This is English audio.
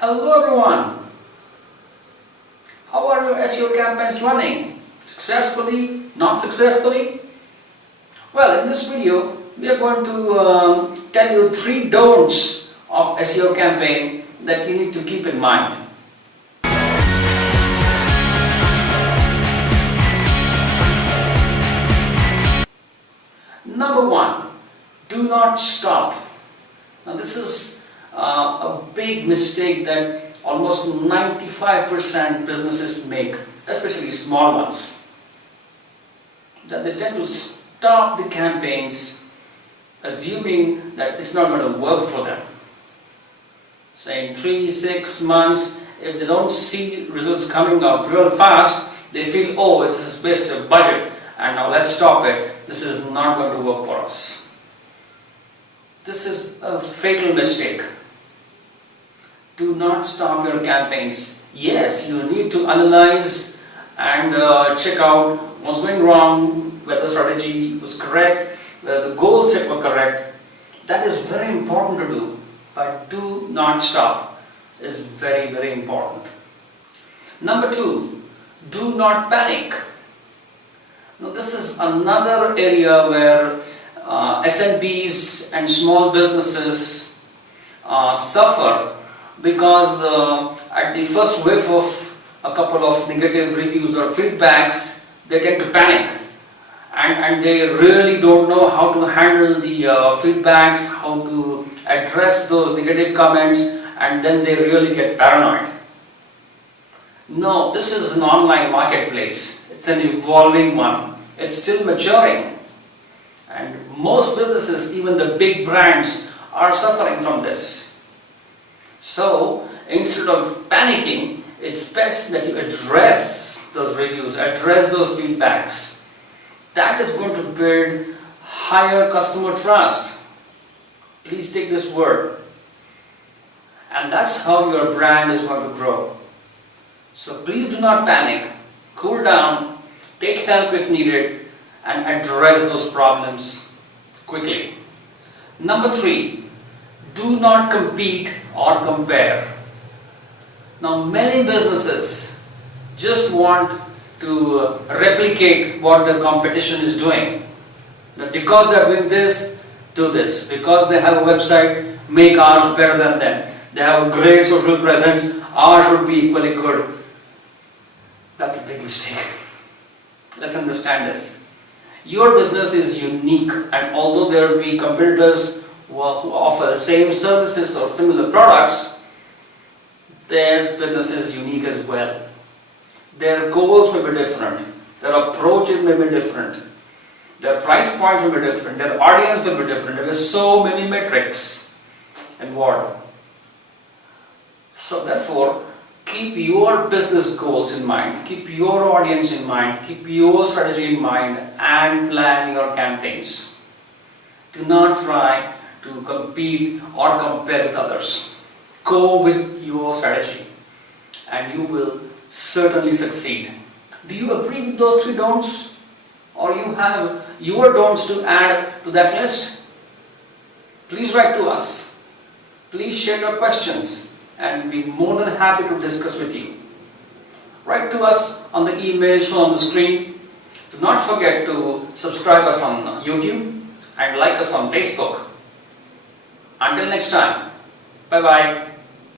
Hello everyone! How are your SEO campaigns running? Successfully? Not successfully? Well, in this video, we are going to tell you 3 don'ts of SEO campaign that you need to keep in mind. Number 1, do not stop. Now this is a big mistake that almost 95% businesses make, especially small ones. That they tend to stop the campaigns assuming that it's not going to work for them. Say in 3-6 months, if they don't see results coming out real fast, they feel, oh, it's a waste of budget and now let's stop it. This is not going to work for us. This is a fatal mistake. Do not stop your campaigns. Yes, you need to analyze and check out what's going wrong, whether the strategy was correct, whether the goals set were correct. That is very important to do, but do not stop. It's very, very important. Number 2, do not panic. Now this is another area where SMBs and small businesses suffer because at the first whiff of a couple of negative reviews or feedbacks, they tend to panic and they really don't know how to handle the feedbacks, how to address those negative comments, and then they really get paranoid. No, this is an online marketplace. It's an evolving one. It's still maturing. And most businesses, even the big brands, are suffering from this. So, instead of panicking, it's best that you address those reviews, address those feedbacks. That is going to build higher customer trust. Please take this word. And that's how your brand is going to grow. So please do not panic. Cool down, take help if needed, and address those problems quickly. Number 3, do not compete or compare. Now many businesses just want to replicate what their competition is doing. That because they are doing this, do this. Because they have a website, make ours better than them. They have a great social presence, ours should be equally good. That's a big mistake. Let's understand this. Your business is unique, and although there will be competitors who offer the same services or similar products, their business is unique as well. Their goals may be different, their approaches may be different, their price points will be different, their audience will be different. There are so many metrics involved. So therefore, keep your business goals in mind, keep your audience in mind, keep your strategy in mind, and plan your campaigns. Do not try to compete or compare with others. Go with your strategy and you will certainly succeed. Do you agree with those 3 don'ts? Or you have your don'ts to add to that list? Please write to us. Please share your questions and we'll be more than happy to discuss with you. Write to us on the email shown on the screen. Do not forget to subscribe us on YouTube and like us on Facebook. Until next time, bye-bye.